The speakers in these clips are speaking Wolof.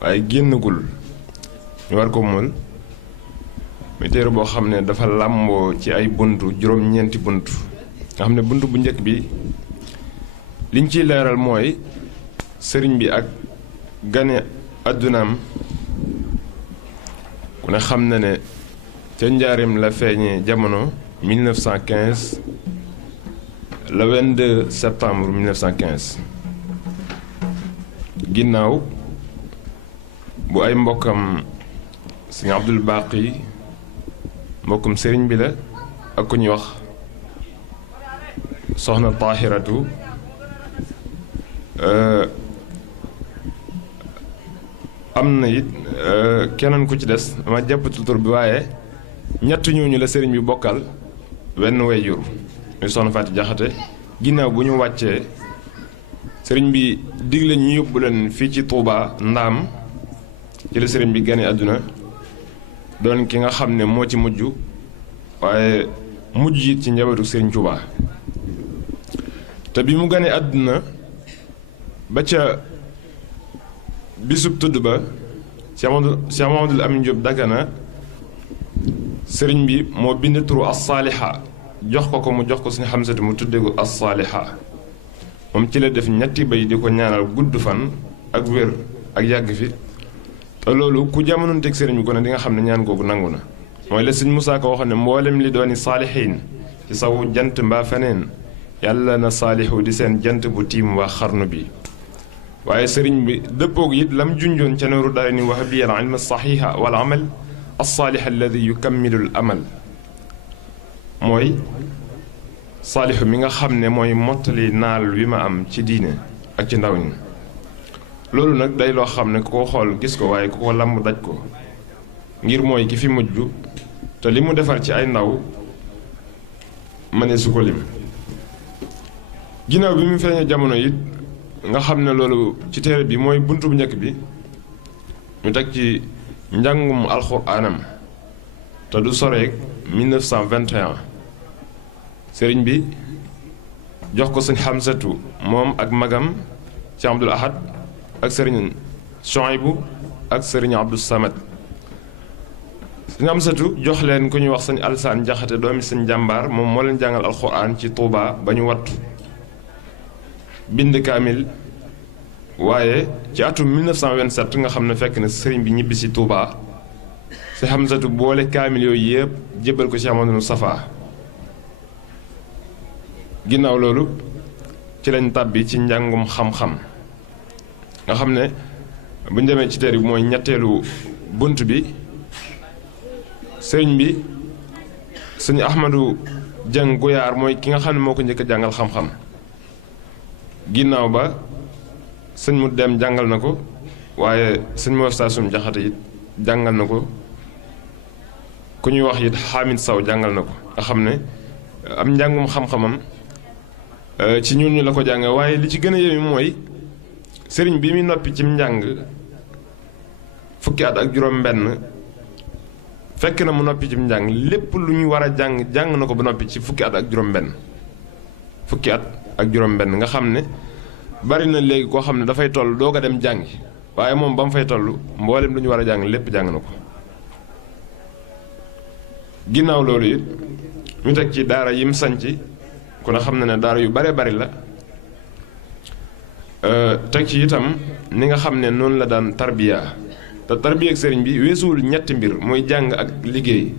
waaye génnagul ñu war ko mool muy téere boo xam ne dafa làmboo ci ay buntu juróom-ñeenti buntu nga xam ne buntu bu njëkk bi liñ ciy leeral mooy sëriñ bi ak gane àddunaam ku ne xam na ne ca njaareem la feeñee jamono 1915 le 22 septembre 1915 ginnaaw bu ay mbokkam sëñ Abdul Baqi mbokkum sëriñ bi la ak ku ñuy wax soxna Tahiratu am na it keneen ku ci des dama jàppatul tur bi waaye ñett ñooñu la sëriñ bi bokkal wenn wayjur muy soxna Faati Jaxate ginnaaw bu ñu wàccee sëriñ bi digle ñu yóbbu leen fii ci Touba Ndaam ci la sëriñ bi gane àdduna doon ki nga xam ne moo ci mujj waaye mujj it ci njabootu sëriñ Touba te bi mu gane àdduna ba ca bisub tudd ba Cheikh Mamadou Amine Diop Dagana sëriñ bi moo bind turu as-saaliha jox ko mu jox ko suñu Xamsatu mu tuddee ko as-saaliha moom ci la def ñetti bay di ko ñaanal gudd fan ak wér ak yàgg fi te loolu ku jamononteeg sëriñ bi ko ne di nga xam ne ñaan googu nangu na mooy la sëñ Musaa Ka waxoon ne mboolem li dooni saalihiin ci sawu jant mbaa feneen yàlla na saalihu di seen jant bu tiim waa xarnu bi waaye sëriñ bi dëppoog it lam junjoon ca nooru daari ni wax bi al ilma saxiixa wal amal as-saalih alladi yukammilu al amal mooy saalihu mi nga xam ne mooy mottali naal wi ma am ci diine ak ci ndaw ñi loolu nag day loo xam ne ku ko xool gis ko waaye ku ko lamb daj ko ngir mooy ki fi mujj te li mu defar ci ay ndaw mëne su ko lim ginnaaw bi mu feeñee jamono it nga xam ne loolu ci téere bi mooy buntu bu njëkk bi ñu teg ci njàngum alxuraanam te du soreek 1921 sëriñ bi jox ko sëñ Xamsatu moom ak magam ci Abdul Ahad ak sëriñ Chouaïbou ak sëriñ Abdou Samad sëñ Xamsatu jox leen ku ñuy wax sëñ Alsaan Jaxate doomi sëñ jàmbaar moom moo leen jàngal alxuraan ci Touba ba ñu wattu bind kaamil waaye ci atum 1927 nga xam ne fekk na sëriñ bi ñibbi si Touba si Hamzatu boole kaamil yooyu yëpp jébbal ko ci Amadou Safa ginnaaw loolu ci lañ tàbbi ci njàngum xam-xam nga xam ne bu ñu demee ci téere bi mooy ñetteelu bunt bi sëriñ bi sëñ Ahmadou Dieng Guyaar mooy ki nga xam ne moo ko njëkk a jàngal xam-xam ginnaaw ba sëñ mu dem jàngal na ko waaye sëñ Mor Saasum Jaxate it jàngal na ko ku ñuy wax it Xaamid Saw jàngal na ko nga xam ne am njàngum xam-xamam ci ñun ñu la ko jànge waaye li ci gën a yéeme mooy sëriñ bi muy noppi ci njàng fukki at ak juróom-benn fekk na mu noppi ci njàng lépp lu ñu war a jàng na ko ba noppi ci fukki at ak juróom-benn fukki at ak juróom-benn nga xam ne bari na léegi koo xam ne dafay toll doog a dem jàngi waaye moom ba mu fay toll mboolem lu ñu war a jàng lépp jàng na ko ginnaaw loolu it ñu teg ci daara yim sanc ku ne xam na ne daara yu bare bari la teg ci itam ni nga xam ne noonu la daan tarbiya te tarbiya ak sëriñ bi weesuwul ñetti mbir mooy jàng ak liggéey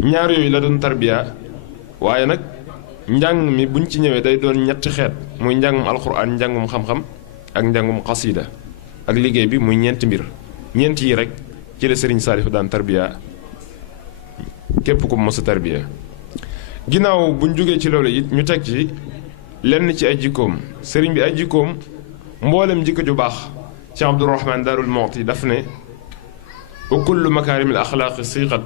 ñaar yooyu la doon tarbiya waaye nag njàng mi buñ ci ñëwee day doon ñetti xeet muy njàngum alxuraan njàngum xam-xam ak njàngum xasida ak liggéey bi muy ñeenti mbir ñeent yi rek ci la sëriñ Saalihu daan tarbiya képp ku mos a tarbiya ginnaaw buñ jógee ci loolu it ñu teg ci lenn ci ay jikkoom sëriñ bi ay jikkoom mboolem jikko ju baax ci Abdurahmaan Daarul Muxti daf ne wa kullu makaarimil axlaaqi siqat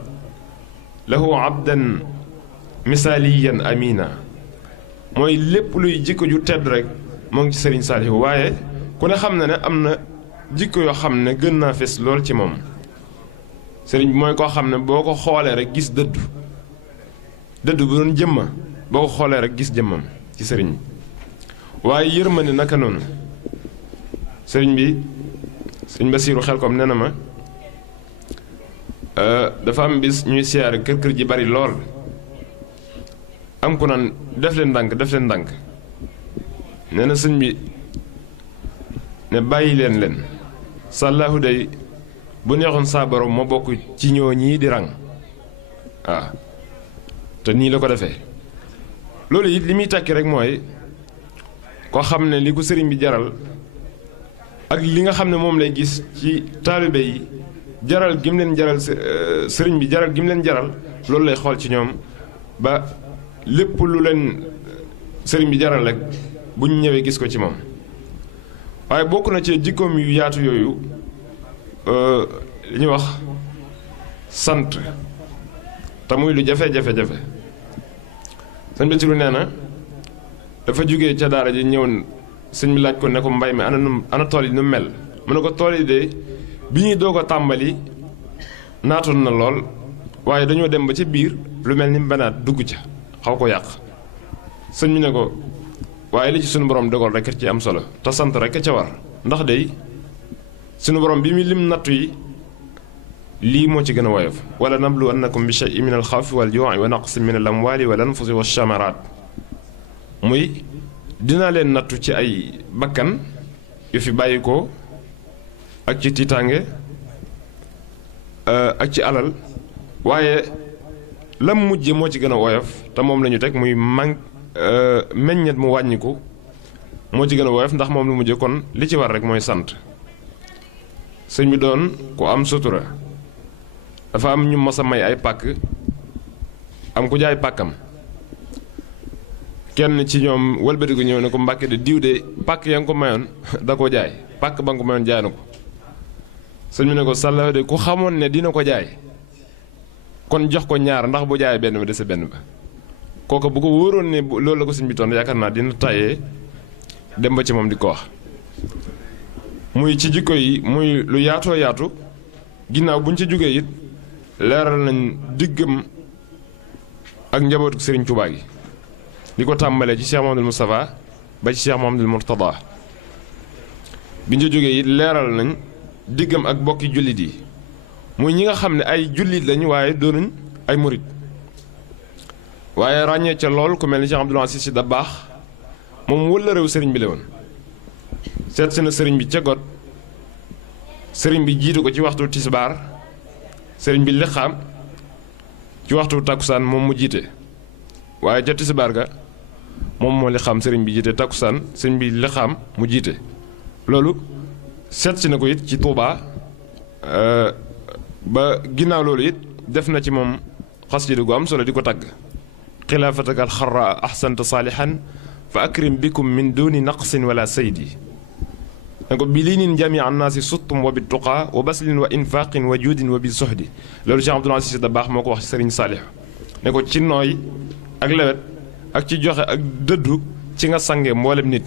lahu abdan misaaliyan amina mooy lépp luy jikko ju tedd rek moo ngi ci sëriñ Saalihu waaye ku ne xam na ne am na jikko yoo xam ne gën naa fes lool ci moom sëriñ bi mooy koo xam ne boo ko xoolee rek gis dëddu bu doon jëmma boo ko xoolee rek gis jëmmam ci sëriñ bi waaye yërmande naka noonu sëriñ bi sëriñ Basiiru Xelkom nee na ma dafa am bis ñuy siyaare kër ji bari lool am ku naan def leen ndànk nee na sëñ bi ne bàyyi leen sàllaahu day bu neexoon saa borom ma bokk ci ñoo ñii di rang waaw te nii la ko defee loolu it li muy tàkki rek mooy ko xam ne li ko sëriñ bi jaral ak li nga xam ne moom lay gis ci taalibe yi jaral gi mu leen jaral sëriñ bi jaral gi mu leen jaral loolu lay xool ci ñoom ba lépp lu leen sëriñ bi jaral rek bu ñu ñëwee gis ko ci moom waaye bokk na ci jikkoom yu yaatu yooyu li ñuy wax sant te muy lu jafe-jafe sëñ Basiru nee na dafa jógee ca daara ji ñëwoon sëñ bi laaj ko ne ko mbay mi ana tool yi nu mel mu ne ko tool yi de bi ñuy doog a tàmbali naatoon na lool waaye dañoo dem ba ca biir lu mel ni mbanaat dugg ca xaw ko yàq sëñ bi ne ko waaye li ci sunu borom dogal rek ci am solo te sant rek ca war ndax day sunu borom bi muy lim nattu yi lii moo ci gën a woyof wala nablu annakum bi shay'in min al xawfi wal juu'i wa naqsin min al amwali wal anfusi wa chamaraat muy dinaa leen nattu ci ay bakkan yu fi bàyyi ko ak ci tiitaange ak ci alal waaye lam mujje moo ci gën a woyof te moom la ñu teg muy meññet mu wàññiku moo ci gën a woyof ndax moom lu mujje kon li ci war rek mooy sant sëñ bi doon ku am sutura dafa am ñu mos a may ay pàkk am ku jaay pàkkam kenn ci ñoom wëlbatiku ñëw ne ko Mbàkke de diw de pàkk ya nga ko mayoon da ko jaay pàkk ba nga ko mayoon jaay na ko sëñ bi ne ko sàlla de ku xamoon ne dina ko jaay kon jox ko ñaar ndax bu jaayee benn ba dese benn ba kooku bu ko wóoroon ne loolu la ko sëñ bi toon yaakaar naa dina tàyyee dem ba ci moom di ko wax muy ci jikko yi muy lu yaatoo yaatu ginnaaw buñ ci jógee it leeral nañ diggam ak njabootu Sëriñ Tuubaa gi di ko tàmbalee ci Cheikh Mouhamadoul Moustapha ba ci Cheikh Mouhamadoul Mourtada biñ ci jógee it leeral nañ diggam ak bokki jullit yi muy ñi nga xam ne ay jullit lañ waaye doonuñ ay murit waaye ràññee ca lool ku mel ni Cheikh Abdoul Aziz Sy Dabakh moom wëlla réew sëriñ bi la woon seet si na sëriñ bi ca got sëriñ bi jiitu ko ci waxtu tisbaar sëriñ bi liqaam ci waxtu takkusaan moom mu jiite waaye ca tisbaar ga moom moo liqaam sëriñ bi jiite takkusaan sëriñ bi liqaam mu jiite loolu seet si na ko it ci Tuubaa ba ginnaaw loolu it def na ci moom xasida gu am solo di ko tagg xilaafataka alxarra ahsanta saalihan fa akrim bikum min duni naqsin wala saydi ne ko bi liinin jami an naasi suttum wa bi tuqaa wa baslin wa infaqin wa juudin wa bi soxdi loolu Cheikh Abdoul Aziz Sy Dabakh moo ko wax Sëriñ Saalix ne ko ci nooy ak lewet ak ci joxe ak dëddu ci nga sange mboolem nit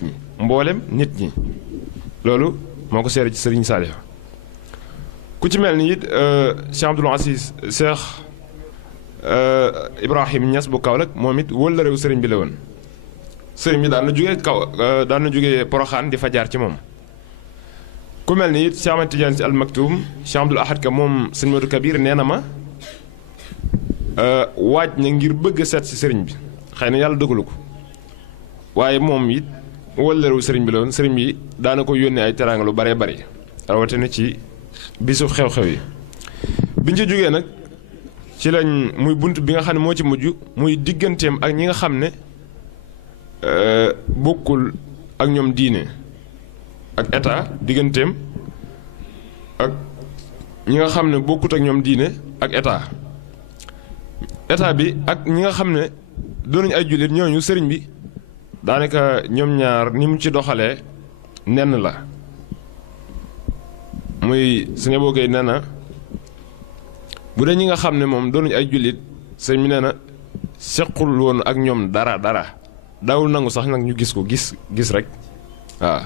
ñi loolu moo ko seere ci Sëriñ Saalix ku ci mel ni it Cheikh Abdoul Aziz Cheikh Ibrahim Niass bu Kaolack moom it wëlla réew sëriñ bi la woon sëriñ bi daan na jógee Poroxaan di fa jaar ci moom ku mel ni it Cheikh Ahmed Tidiane Sy Al Maktoum Cheikh Abdoul Ahad Ka moom sëñ Modou Kabir nee na ma waaj na ngir bëgg a seet si sëriñ bi xëy na yàlla dogalu ko waaye moom it wëlla réew sëriñ bi la woon sëriñ bi daana ko yónnee ay teraanga lu bare bari rawatina ci bisu xew-xew yi biñ ci jógee nag ci lañ muy bunt bi nga xam ne moo ci mujj muy digganteem ak ñi nga xam ne bokkul ak ñoom diine ak état digganteem ak ñi nga xam ne bokkut ak ñoom diine ak état bi ak ñi nga xam ne doonuñu ay jullit ñooñu sëriñ bi daanaka ñoom ñaar ni mu ci doxalee nenn la muy suñu bokkee nee na bu dee ñi nga xam ne moom doonuñu ay jullit sëñ bi nee na sequl woon ak ñoom dara daawul nangu sax nag ñu gis ko gis rek waaw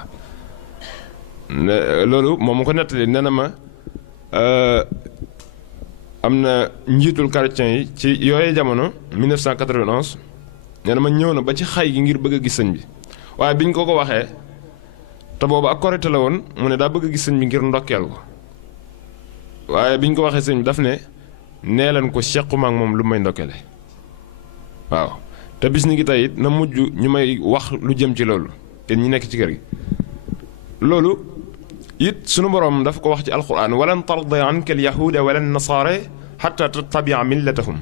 loolu moom mu ko nettali nee na ma am na njiitul chrétien yi ci yooye jamono 1991 nee na ma ñëw na ba ci xay gi ngir bëgg a gis sëñ bi waaye biñ ko waxee te boobu ak korite la woon mu ne daa bëgg a gis sëñ bi ngir ndokkeel ko waaye biñ ko waxee sëñ bi daf ne nee leen ko sequma ak moom lu may ndokkeele waaw te bis ni ki tey it na mujj ñu may wax lu jëm ci loolu te ñi nekk ci kër gi loolu it sunu boroom dafa ko wax ci alquran walan tarda anka al yahuuda wala nasaara xatta tattabia millatahum